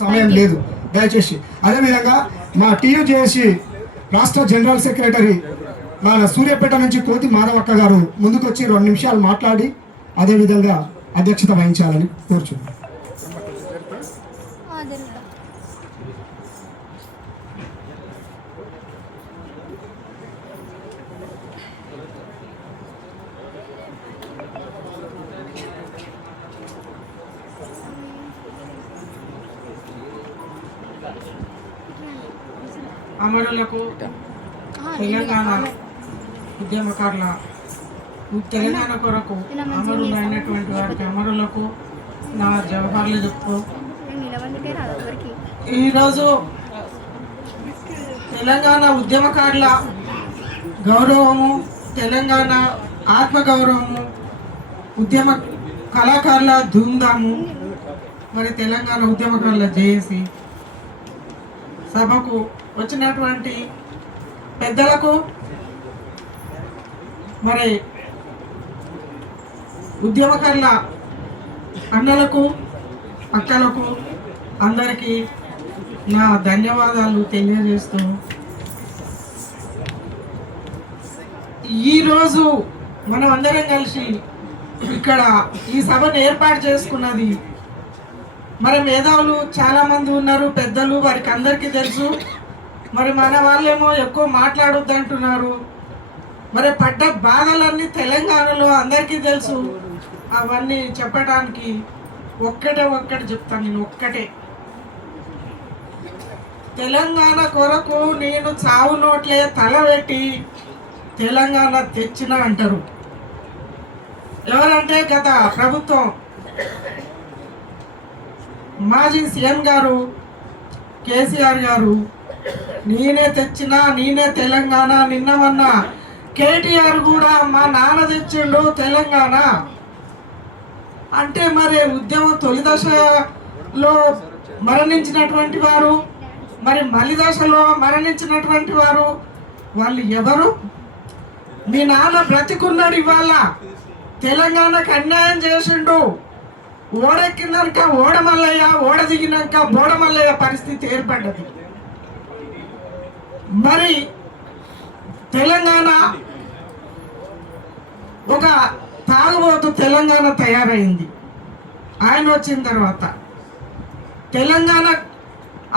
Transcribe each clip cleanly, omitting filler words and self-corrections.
సమయం లేదు దయచేసి. అదేవిధంగా మా టీయూజేఏసీ రాష్ట్ర జనరల్ సెక్రటరీ మన సూర్యాపేట నుంచి కోతి మాధవక్క గారు ముందుకొచ్చి 2 నిమిషాలు మాట్లాడి అదేవిధంగా అధ్యక్షత వహించాలని కోరుచున్నాను. అమరులకు తెలంగాణ ఉద్యమకారుల తెలంగాణ కొరకు అమరులైనటువంటి వారికి అమరులకు నా జవహర్లు చెప్తూ ఈరోజు తెలంగాణ ఉద్యమకారుల గౌరవము, తెలంగాణ ఆత్మగౌరవము, ఉద్యమ కళాకారుల ధూమ్ధాము, మరి తెలంగాణ ఉద్యమకారుల జేఏసీ సభకు వచ్చినటువంటి పెద్దలకు, మరి ఉద్యమకారుల అన్నలకు, అక్కలకు అందరికీ నా ధన్యవాదాలు తెలియజేస్తూ, ఈరోజు మనం అందరం కలిసి ఇక్కడ ఈ సభను ఏర్పాటు చేసుకున్నది, మరి మేధావులు చాలామంది ఉన్నారు, పెద్దలు, వారికి అందరికీ తెలుసు. మరి మన వాళ్ళేమో ఎక్కువ మాట్లాడొద్దు అంటున్నారు. మరి పడ్డ బాధలన్నీ తెలంగాణలో అందరికీ తెలుసు. అవన్నీ చెప్పడానికి ఒక్కటి చెప్తాను. నేను ఒక్కటే, తెలంగాణ కొరకు నేను చావు నోట్లే తలబెట్టి తెలంగాణ తెచ్చిన అంటారు. ఎవరంటే గత ప్రభుత్వం మాజీ సీఎం గారు కేసీఆర్ గారు, నేనే తెచ్చినా, నేనే తెలంగాణ నిన్నమన్నా. కేటీఆర్ కూడా మా నాన్న తెచ్చిండు తెలంగాణ అంటే, మరి ఉద్యమం తొలి దశలో మరణించినటువంటి వారు, మరి మలి దశలో మరణించినటువంటి వారు వాళ్ళు ఎవరు? మీ నాన్న బ్రతికున్నాడు, ఇవాళ తెలంగాణకు అన్యాయం చేసిండు. ఓడెక్కినాక ఓడమల్లయ్య, ఓడ దిగినాక బోడమల్లయ్య పరిస్థితి ఏర్పడ్డది. మరి తెలంగాణ ఒక తాగుబోతు తెలంగాణ తయారైంది. ఆయన వచ్చిన తర్వాత తెలంగాణ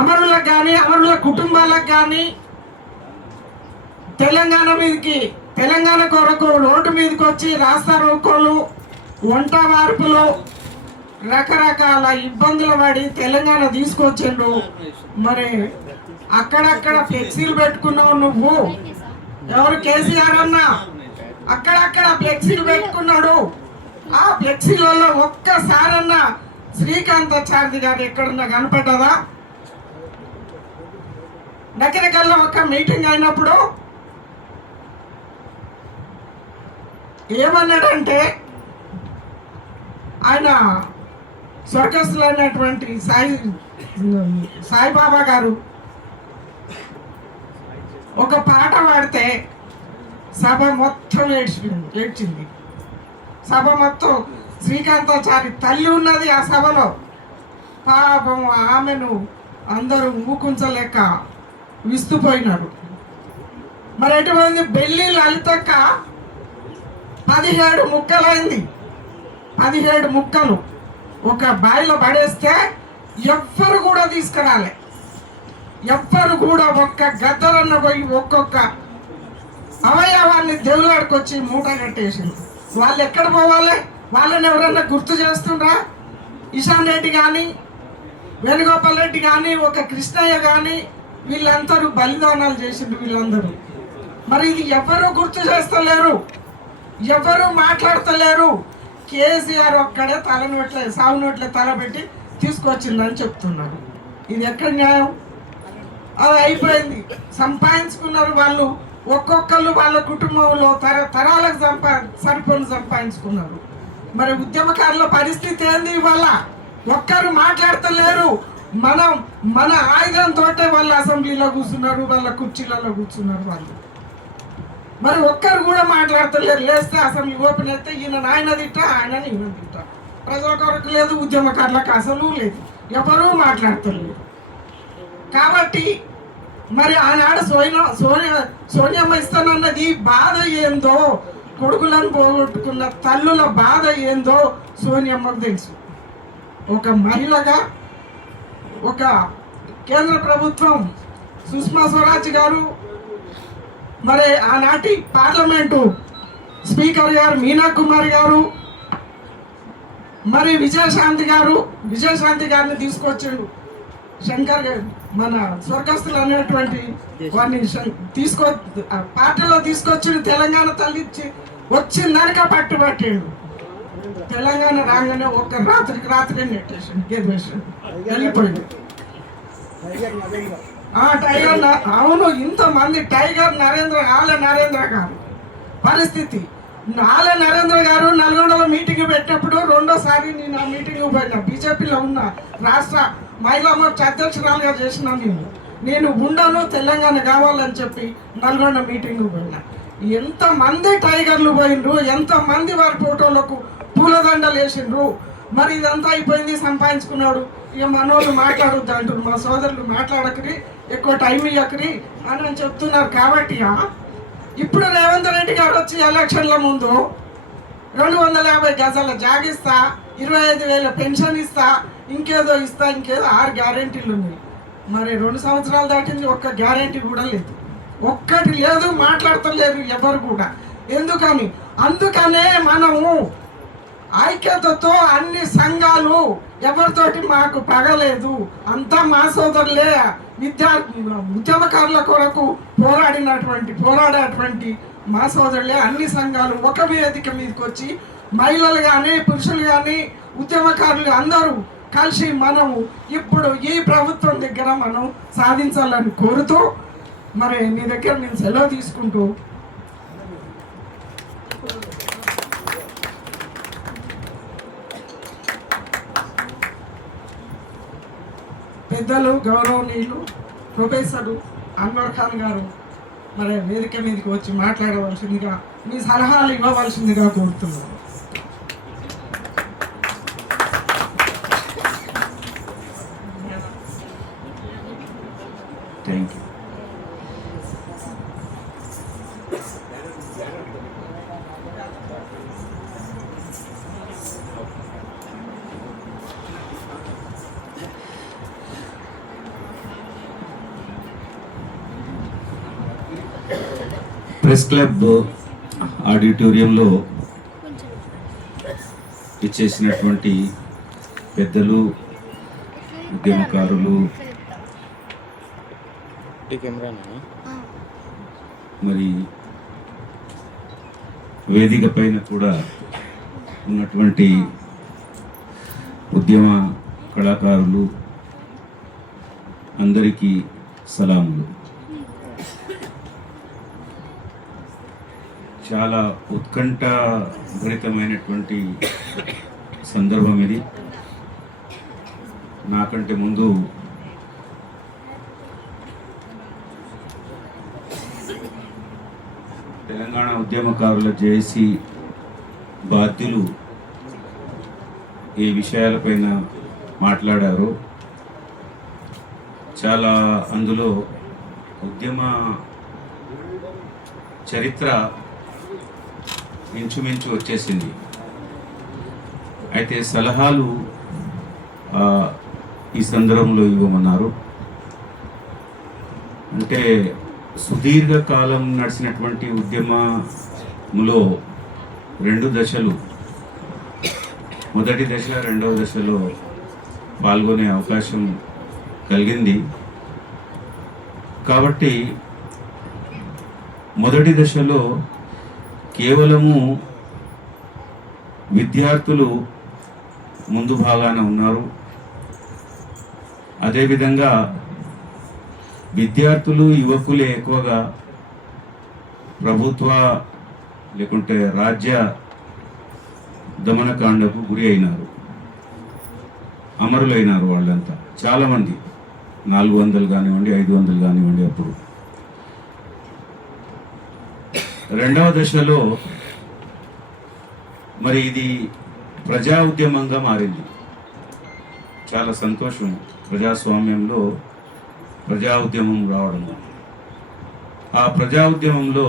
అమరులకు కానీ, అమరుల కుటుంబాలకు కానీ, తెలంగాణ మీదకి, తెలంగాణ కొరకు రోడ్డు మీదకి వచ్చి రాస్తా రోకోలు, వంట మార్పులు, రకరకాల ఇబ్బందులు పడి తెలంగాణ తీసుకొచ్చిండు. మరి అక్కడక్కడ ఫ్లెక్సీలు పెట్టుకున్నావు నువ్వు. ఎవరు? కేసీఆర్ అన్న అక్కడక్కడ ఫ్లెక్సీలు పెట్టుకున్నాడు. ఆ ఫ్లెక్సీలలో ఒక్కసారన్నా శ్రీకాంతాచారి గారు ఎక్కడున్నా కనపడ్డదా? నకిరేకల్లో ఒక్క మీటింగ్ అయినప్పుడు ఏమన్నాడంటే, ఆయన స్వర్గస్థులైనటువంటి సాయిబాబా గారు ఒక పాట పాడితే సభ మొత్తం ఏడ్చింది. సభ మొత్తం, శ్రీకాంతాచారి తల్లి ఉన్నది ఆ సభలో. పాపం ఆమెను అందరూ ఊకుంచలేక విస్తుపోయినారు. మరి ఎటువంటి బెల్లి లలితక్క 17 ముక్కలైంది. 17 ముక్కలు ఒక బాయిలో పడేస్తే ఎవ్వరు కూడా తీసుకురాలే. ఎవ్వరు కూడా ఒక్క గద్దరన్న పోయి ఒక్కొక్క అవయవాన్ని దేవులాడుకొచ్చి మూట కట్టేసింది. వాళ్ళు ఎక్కడ పోవాలి? వాళ్ళని ఎవరన్నా గుర్తు చేస్తుండ్రా? ఇషాన్ రెడ్డి కానీ, వేణుగోపాల్ రెడ్డి కానీ, ఒక కృష్ణయ్య కానీ, వీళ్ళందరూ బలిదానాలు చేసిండ్రు వీళ్ళందరూ. మరి ఇది ఎవరు గుర్తు చేస్తలేరు, ఎవరు మాట్లాడతలేరు. కేసీఆర్ ఒక్కడే తలనోట్లే, సాగు నోట్లే తలబెట్టి తీసుకొచ్చిందని చెప్తున్నారు. ఇది ఎక్కడ న్యాయం? అది అయిపోయింది. సంపాదించుకున్నారు వాళ్ళు, ఒక్కొక్కళ్ళు వాళ్ళ కుటుంబంలో తరాలకు సరిపోని సంపాదించుకున్నారు. మరి ఉద్యమకారుల పరిస్థితి ఏంది? ఇవాళ ఒక్కరు మాట్లాడతలేరు. మన ఆయుధంతో వాళ్ళు అసెంబ్లీలో కూర్చున్నారు, వాళ్ళ కుర్చీలలో కూర్చున్నారు వాళ్ళు. మరి ఒక్కరు కూడా మాట్లాడతలేరు. లేస్తే అసెంబ్లీ ఓపెన్ అయితే ఈయన ఆయన తిట్టా, ఆయన ఈయన తిట్టా. ప్రజల కొరకు లేదు, ఉద్యమకారులకు అసలు లేదు. ఎవరూ మాట్లాడతలేరు. కాబట్టి మరి ఆనాడు సోనియమ్మ ఇస్తానన్నది బాధ ఏందో, కొడుకులను పోగొట్టుకున్న తల్లుల బాధ ఏందో సోనియమ్మకు తెలుసు. ఒక మహిళగా, ఒక కేంద్ర ప్రభుత్వం సుష్మా స్వరాజ్ గారు, మరి ఆనాటి పార్లమెంటు స్పీకర్ గారు మీనా కుమార్ గారు, మరి విజయశాంతి గారిని తీసుకొచ్చిండు. శంకర్ గారు మన స్వర్గస్థులు అనేటువంటి వారిని పార్టీలో తీసుకొచ్చిండు. తెలంగాణ తల్లిచ్చి వచ్చిందనక పట్టుబట్టిండు. తెలంగాణ రాగానే ఒక్క రాత్రికి రాత్రి నెట్టేసిండు, గెలిపేసిండు, వెళ్ళిపోయింది. అవును, ఇంతమంది టైగర్ నరేంద్ర గారు పరిస్థితి. ఆల నరేంద్ర గారు నల్గొండలో మీటింగ్ పెట్టినప్పుడు రెండోసారి నేను ఆ మీటింగ్ పోయినా. బీజేపీలో ఉన్న రాష్ట్ర మహిళా మోర్చా అధ్యక్షురాలుగా చేసిన నేను ఉండను, తెలంగాణ కావాలని చెప్పి నల్గొండ మీటింగ్ పోయినా. ఎంతమంది టైగర్లు పోయిండ్రు, ఎంతమంది వారి ఫోటోలకు పూలదండలు వేసిండ్రు. మరి ఇదంతా అయిపోయింది, సంపాదించుకున్నాడు. ఇక మనోళ్ళు మాట్లాడొద్దు అంటారు, మా సోదరులు మాట్లాడకరి, ఎక్కువ టైం ఇవ్వకరి అని చెప్తున్నారు. కాబట్టి ఇప్పుడు రేవంత్ రెడ్డి గారు వచ్చి ఎలక్షన్ల ముందు 250 గజాల జాగిస్తా, 25,000 పెన్షన్ ఇస్తా, ఇంకేదో 6 గ్యారెంటీలు ఉన్నాయి. మరి 2 సంవత్సరాలు దాటింది, ఒక్క గ్యారెంటీ కూడా లేదు, ఒక్కటి లేదు, మాట్లాడతలేరు ఎవరు కూడా. అందుకనే మనము ఐక్యతతో అన్ని సంఘాలు ఎవరితోటి మాకు పగలేదు, అంతా మా సోదరులే, ఉద్యమకారుల కొరకు పోరాడేటువంటి మా సోదరులే, అన్ని సంఘాలు ఒక వేదిక మీదకి వచ్చి మహిళలు కానీ పురుషులు కానీ ఉద్యమకారులు అందరూ కలిసి మనము ఇప్పుడు ఈ ప్రభుత్వం దగ్గర మనం సాధించాలని కోరుతూ, మరి మీ దగ్గర నేను సెలవు తీసుకుంటూ పెద్దలు గౌరవనీయులు ప్రొఫెసర్ అన్వర్ ఖాన్ గారు మరి వేదిక మీదకి వచ్చి మాట్లాడవలసిందిగా, మీ సలహాలు ఇవ్వవలసిందిగా కోరుతున్నాను. Thank you. ప్రెస్ క్లబ్ ఆడిటోరియంలో ఇచ్చేసినటువంటి పెద్దలు, ఉద్యమకారులు, మరి వేదిక పైన కూడా ఉన్నటువంటి ఉద్యమ కళాకారులు అందరికీ సలాములు. చాలా ఉత్కంఠ భరితమైనటువంటి సందర్భం ఇది. నాకంటే ముందు తెలంగాణ ఉద్యమకారుల జేఏసీ బాధ్యులు ఈ విషయాలపైన మాట్లాడారు. చాలా అందులో ఉద్యమ చరిత్ర ఇంచుమించు వచ్చేసింది. అయితే సలహాలు ఈ సందర్భంలో ఇవ్వమన్నారు. అంటే సుదీర్ఘకాలం నడిచినటువంటి ఉద్యమంలో 2 దశలు, మొదటి దశ, రెండవ దశలో పాల్గొనే అవకాశం కలిగింది. కాబట్టి మొదటి దశలో కేవలము విద్యార్థులు ముందు భాగాన ఉన్నారు. అదేవిధంగా విద్యార్థులు, యువకులే ఎక్కువగా ప్రభుత్వ లేకుంటే రాజ్య దమనకాండకు గురి అయినారు, అమరులైనారు. వాళ్ళంతా చాలామంది 400 కానివ్వండి, 500 కానివ్వండి. అప్పుడు రెండవ దశలో మరి ఇది ప్రజా ఉద్యమంగా మారింది. చాలా సంతోషం ప్రజాస్వామ్యంలో ప్రజా ఉద్యమం రావడం. ఆ ప్రజా ఉద్యమంలో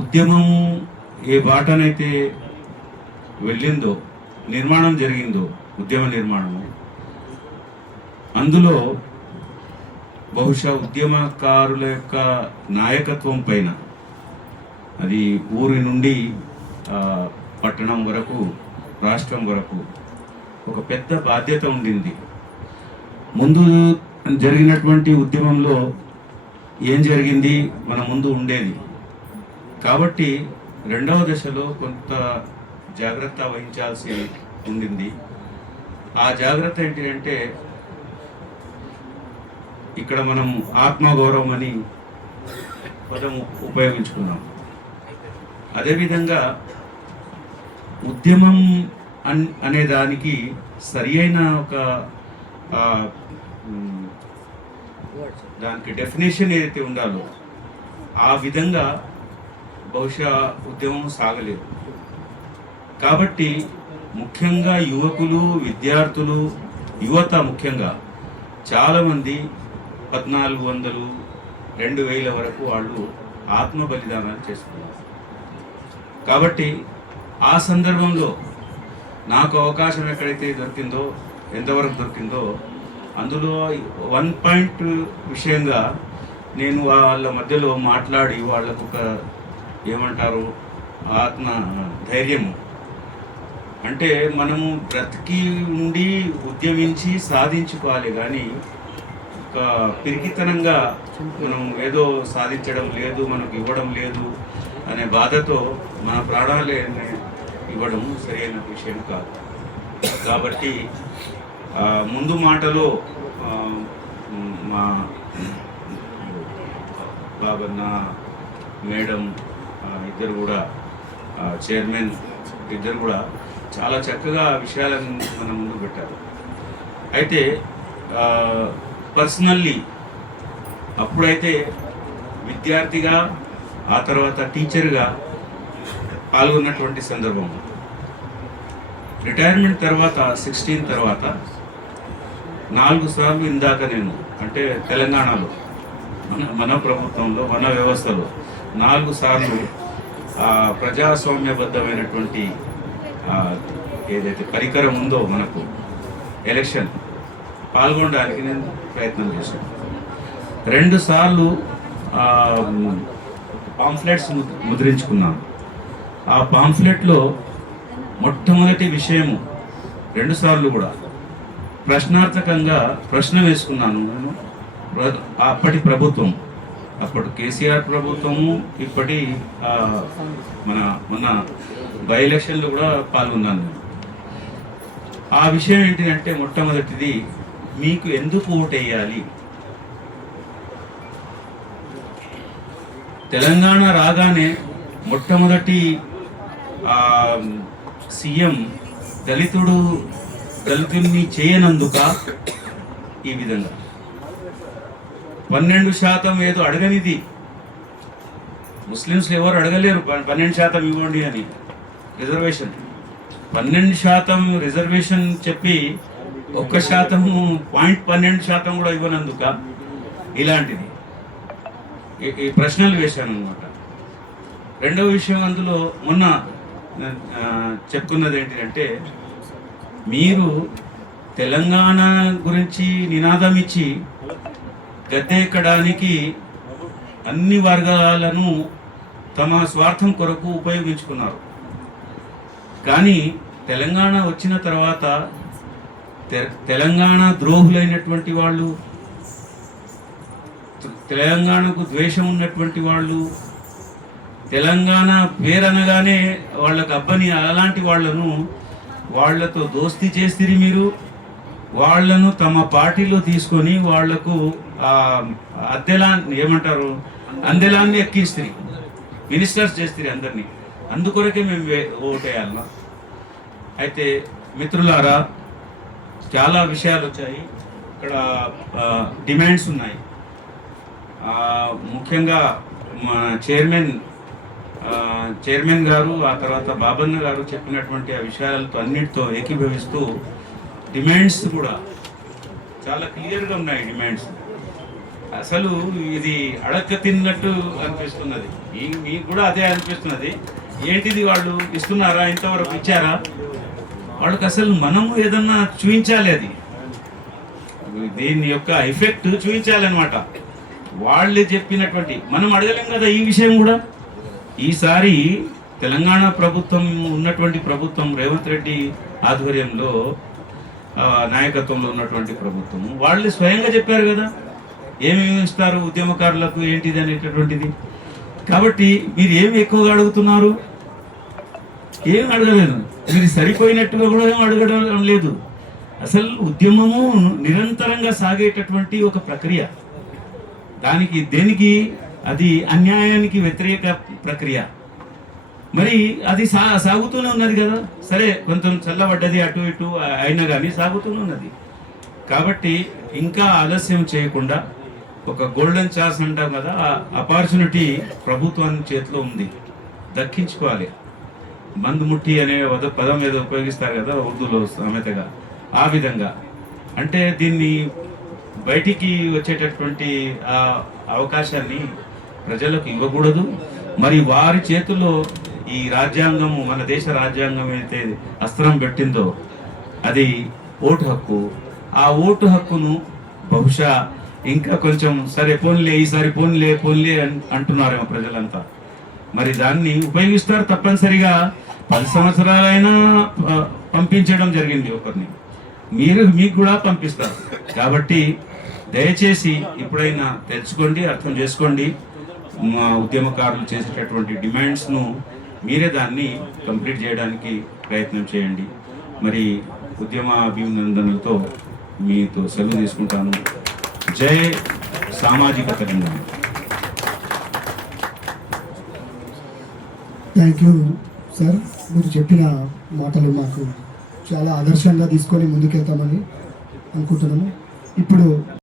ఉద్యమము ఏ బాటనైతే వెళ్ళిందో, నిర్మాణం జరిగిందో, ఉద్యమ నిర్మాణము, అందులో బహుశా ఉద్యమకారుల యొక్క నాయకత్వం పైన, అది ఊరి నుండి పట్టణం వరకు, రాష్ట్రం వరకు ఒక పెద్ద బాధ్యత ఉండింది. ముందు జరిగినటువంటి ఉద్యమంలో ఏం జరిగింది మన ముందు ఉండేది. కాబట్టి రెండవ దశలో కొంత జాగ్రత్త వహించాల్సి ఉండింది. ఆ జాగ్రత్త ఏంటంటే, ఇక్కడ మనం ఆత్మగౌరవం అని పదం ఉపయోగించుకున్నాం. అదేవిధంగా ఉద్యమం అనే దానికి సరి అయిన ఒక దానికి డెఫినేషన్ ఏదైతే ఉండాలో ఆ విధంగా బహుశా ఉద్యమం సాగలేదు. కాబట్టి ముఖ్యంగా యువకులు, విద్యార్థులు, యువత ముఖ్యంగా చాలామంది 1400, 2000 వరకు వాళ్ళు ఆత్మ బలిదానాలు చేసుకున్నారు. కాబట్టి ఆ సందర్భంలో నాకు అవకాశం ఎక్కడైతే దొరికిందో, ఎంతవరకు దొరికిందో, అందులో 1 పాయింట్ విషయంగా నేను వాళ్ళ మధ్యలో మాట్లాడి వాళ్ళకు ఒక ఏమంటారు ఆత్మ ధైర్యము, అంటే మనము బ్రతికి ఉండి ఉద్యమించి సాధించుకోవాలి, కానీ ఒక పిరికితనంగా మనం ఏదో సాధించడం లేదు, మనకు ఇవ్వడం లేదు అనే బాధతో మన ప్రాణాలే ఇవ్వడం సరైన విషయం కాదు. కాబట్టి ముందు మాటలో మా బాబన్న మేడం ఇద్దరు కూడా, చైర్మన్ ఇద్దరు కూడా చాలా చక్కగా విషయాలను మన ముందు పెట్టారు. అయితే పర్సనల్లీ అప్పుడైతే విద్యార్థిగా, ఆ తర్వాత టీచర్గా పాల్గొన్నటువంటి సందర్భం, రిటైర్మెంట్ తర్వాత 16 తర్వాత 4 సార్లు ఇందాక నేను, అంటే తెలంగాణలో మన ప్రభుత్వంలో, మన వ్యవస్థలో 4 సార్లు ప్రజాస్వామ్యబద్ధమైనటువంటి ఏదైతే పరికరం ఉందో మనకు ఎలక్షన్ పాల్గొనడానికి నేను ప్రయత్నం చేశాను. 2 సార్లు పాంఫ్లెట్స్ ముద్రించుకున్నాను. ఆ పాంఫ్లెట్లో మొట్టమొదటి విషయము 2 సార్లు కూడా ప్రశ్నార్థకంగా ప్రశ్న వేసుకున్నాను నేను. అప్పటి ప్రభుత్వం, అప్పుడు కేసీఆర్ ప్రభుత్వము, ఇప్పటి మన బై ఎలక్షన్లో కూడా పాల్గొన్నాను. ఆ విషయం ఏంటంటే, మొట్టమొదటిది, మీకు ఎందుకు ఓటేయాలి? తెలంగాణ రాగానే మొట్టమొదటి సీఎం దళితుల్ని చేయనందుక ఈ విధంగా 12% ఏదో అడగనిది, ముస్లిమ్స్ ఎవరు అడగలేరు 12% ఇవ్వండి అని రిజర్వేషన్. 12% రిజర్వేషన్ చెప్పి 1%, 0.12% కూడా ఇవ్వనందుక ఇలాంటిది ఈ ప్రశ్నలు వేశాను అనమాట. రెండవ విషయం, అందులో మొన్న చెప్పుకున్నది ఏంటంటే, మీరు తెలంగాణ గురించి నినాదం ఇచ్చి గద్దెక్కడానికి అన్ని వర్గాలను తమ స్వార్థం కొరకు ఉపయోగించుకున్నారు. కానీ తెలంగాణ వచ్చిన తర్వాత తెలంగాణ ద్రోహులైనటువంటి వాళ్ళు, తెలంగాణకు ద్వేషం ఉన్నటువంటి వాళ్ళు, తెలంగాణ పేరనగానే వాళ్ళకు అబ్బని అలాంటి వాళ్ళతో దోస్తీ చేసిరి. మీరు వాళ్లను తమ పార్టీలో తీసుకొని వాళ్లకు అందెలాన్ని ఎక్కిస్తుంది, మినిస్టర్స్ చేస్తుంది అందరినీ. అందుకొరకే మేము ఓటేయాలన్నా. అయితే మిత్రులారా, చాలా విషయాలు వచ్చాయి ఇక్కడ, డిమాండ్స్ ఉన్నాయి. ముఖ్యంగా మా చైర్మన్ గారు, ఆ తర్వాత బాబన్న గారు చెప్పినటువంటి ఆ విషయాలతో అన్నిటితో ఏకీభవిస్తూ డిమాండ్స్ కూడా చాలా క్లియర్గా ఉన్నాయి. డిమాండ్స్ అసలు ఇది అడక్క తిన్నట్టు అనిపిస్తున్నది. మీకు కూడా అదే అనిపిస్తున్నది. ఏంటిది, వాళ్ళు ఇస్తున్నారా, ఇంతవరకు ఇచ్చారా? వాళ్ళకి అసలు మనము ఏదన్నా చూపించాలి, అది దీని యొక్క ఎఫెక్ట్ చూపించాలన్నమాట. వాళ్ళు చెప్పినటువంటి మనం అడగలేం కదా ఈ విషయం కూడా. ఈసారి తెలంగాణ ప్రభుత్వం ఉన్నటువంటి ప్రభుత్వం రేవంత్ రెడ్డి ఆధ్వర్యంలో నాయకత్వంలో ఉన్నటువంటి ప్రభుత్వం వాళ్ళు స్వయంగా చెప్పారు కదా ఏమేమి ఇస్తారు ఉద్యమకారులకు ఏంటిది అనేటటువంటిది. కాబట్టి మీరు ఏమి ఎక్కువగా అడుగుతున్నారు? ఏం అడగలేదు. మీరు సరిపోయినట్టుగా కూడా ఏం అడగడం లేదు. అసలు ఉద్యమము నిరంతరంగా సాగేటటువంటి ఒక ప్రక్రియ. దానికి దేనికి అది అన్యాయానికి వ్యతిరేక ప్రక్రియ. మరి అది సాగుతూనే ఉన్నది కదా. సరే కొంచెం చల్లబడ్డది అటు ఇటు అయినా కానీ సాగుతూనే ఉన్నది. కాబట్టి ఇంకా ఆలస్యం చేయకుండా ఒక గోల్డెన్ ఛాన్స్ అంటాం కదా, ఆ ఆపర్చునిటీ ప్రభుత్వాన్ని చేతిలో ఉంది, దక్కించుకోవాలి. మందుముట్టి అనే పదం ఏదో ఉపయోగిస్తారు కదా ఉర్దూలో సామెతగా, ఆ విధంగా అంటే దీన్ని బయటికి వచ్చేటటువంటి ఆ అవకాశాన్ని ప్రజలకు ఇవ్వకూడదు. మరి వారి చేతుల్లో ఈ రాజ్యాంగము, మన దేశ రాజ్యాంగం అయితే అస్త్రం పెట్టిందో అది ఓటు హక్కు. ఆ ఓటు హక్కును బహుశా ఇంకా కొంచెం సరే పోన్లే, ఈసారి పోన్లే అంటున్నారేమో ప్రజలంతా. మరి దాన్ని ఉపయోగిస్తారు తప్పనిసరిగా. 10 సంవత్సరాలైనా పంపించడం జరిగింది ఒకరిని, మీకు కూడా పంపిస్తారు. కాబట్టి దయచేసి ఇప్పుడైనా తెలుసుకోండి, అర్థం చేసుకోండి. మా ఉద్యమకారులు చేసేటటువంటి డిమాండ్స్ను మీరే దాన్ని కంప్లీట్ చేయడానికి ప్రయత్నం చేయండి. మరి ఉద్యమ అభినందనలతో మీతో సెలవు తీసుకుంటాను. జై సామాజిక తెలంగాణ. Thank you sir. మీరు చెప్పిన మాటలు మాకు చాలా ఆదర్శంగా తీసుకొని ముందుకెళ్తామని అనుకుంటున్నాము. ఇప్పుడు